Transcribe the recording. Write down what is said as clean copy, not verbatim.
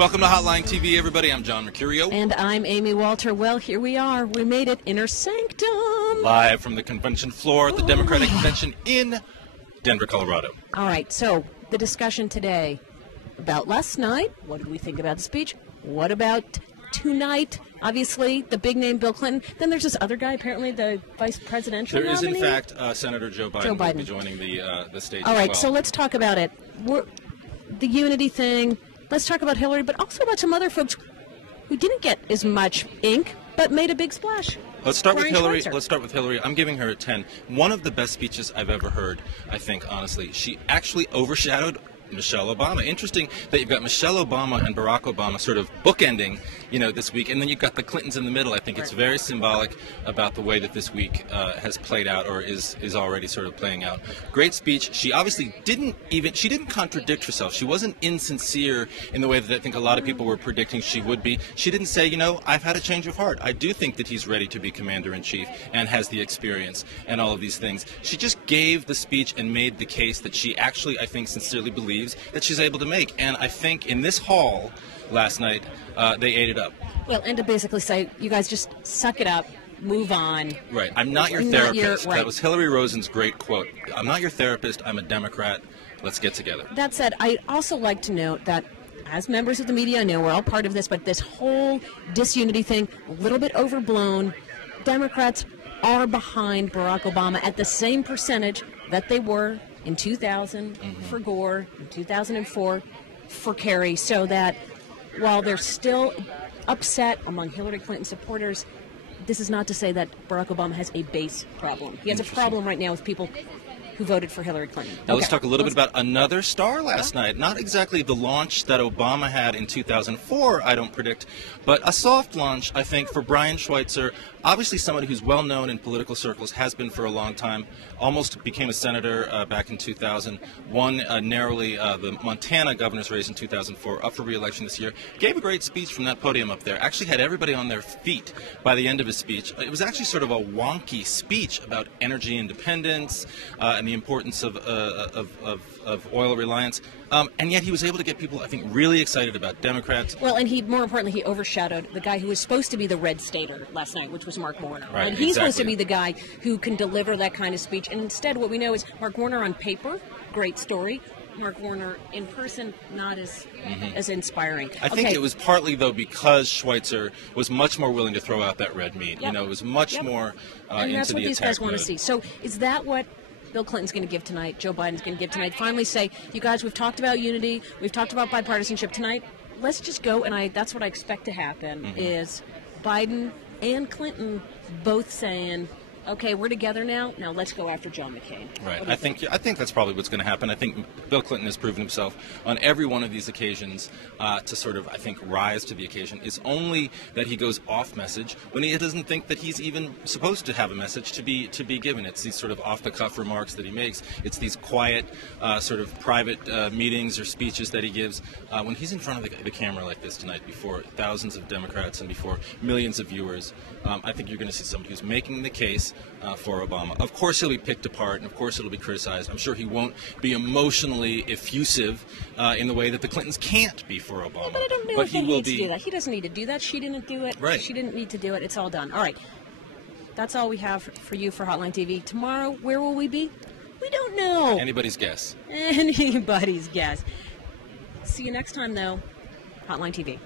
Welcome to Hotline TV, everybody. I'm John Mercurio. And I'm Amy Walter. Well, here we are. We made it. Inner Sanctum. Live from the convention floor at the Democratic Convention in Denver, Colorado. All right, so the discussion today about last night. What did we think about the speech? What about tonight? Obviously, the big name, Bill Clinton. Then there's this other guy, apparently the vice presidential There is, nominee. in fact, Senator Joe Biden will be joining the stage All right, as well. so let's talk about it. The unity thing. Let's talk about Hillary, but also about some other folks who didn't get as much ink, but made a big splash. Let's start with Hillary. Schweitzer. Let's start with Hillary. I'm giving her a 10. One of the best speeches I've ever heard, I think, honestly. She actually overshadowed Michelle Obama. Interesting that you've got Michelle Obama and Barack Obama sort of bookending, this week, and then you've got the Clintons in the middle. I think it's very symbolic about the way that this week has played out, or is already sort of playing out. Great speech. She obviously didn't contradict herself. She wasn't insincere in the way that I think a lot of people were predicting she would be. She didn't say, I've had a change of heart. I do think that he's ready to be commander-in-chief and has the experience and all of these things. She just gave the speech and made the case that she actually, I think, sincerely believes that she's able to make. And I think in this hall last night, they ate it up. Well, and to basically say, you guys just suck it up, move on. Right. I'm not your therapist. That was Hillary Rosen's great quote. I'm not your therapist. I'm a Democrat. Let's get together. That said, I'd also like to note that as members of the media, I know we're all part of this, but this whole disunity thing, a little bit overblown. Democrats are behind Barack Obama at the same percentage that they were in 2000 for Gore, in 2004 for Kerry, so that while they're still upset among Hillary Clinton supporters, this is not to say that Barack Obama has a base problem. He has a problem right now with people who voted for Hillary Clinton. Now let's talk a little bit about another star last night. Not exactly the launch that Obama had in 2004, I don't predict, but a soft launch, I think, for Brian Schweitzer. Obviously somebody who's well known in political circles, has been for a long time, almost became a senator back in 2000, won narrowly the Montana governor's race in 2004, up for re-election this year, gave a great speech from that podium up there, actually had everybody on their feet by the end of his speech. It was actually sort of a wonky speech about energy independence and the importance of oil reliance, and yet he was able to get people, I think, really excited about Democrats. Well, and more importantly, he overshadowed the guy who was supposed to be the red stater last night, which was Mark Warner. Right, and he's supposed to exactly. be the guy who can deliver that kind of speech. And instead, what we know is Mark Warner on paper, great story. Mark Warner in person, not as inspiring. I think it was partly, though, because Schweitzer was much more willing to throw out that red meat. Yep. It was much more and into that's what the these attack guys want to mode. see. So is that what Bill Clinton's going to give tonight, Joe Biden's going to give tonight? Finally say, you guys, we've talked about unity, we've talked about bipartisanship tonight. Let's just go, and that's what I expect to happen, is Biden and Clinton both saying, okay, we're together now. Now let's go after John McCain. Right. I think that's probably what's going to happen. I think Bill Clinton has proven himself on every one of these occasions to sort of, I think, rise to the occasion. It's only that he goes off message when he doesn't think that he's even supposed to have a message to be given. It's these sort of off-the-cuff remarks that he makes. It's these quiet sort of private meetings or speeches that he gives. When he's in front of the camera like this tonight before thousands of Democrats and before millions of viewers, I think you're going to see somebody who's making the case for Obama. Of course he'll be picked apart, and of course it'll be criticized. I'm sure he won't be emotionally effusive in the way that the Clintons can't be for Obama. Yeah, but I don't know if he needs to do that. He doesn't need to do that. She didn't do it. Right. She didn't need to do it. It's all done. All right. That's all we have for you for Hotline TV. Tomorrow, where will we be? We don't know. Anybody's guess. Anybody's guess. See you next time, though. Hotline TV.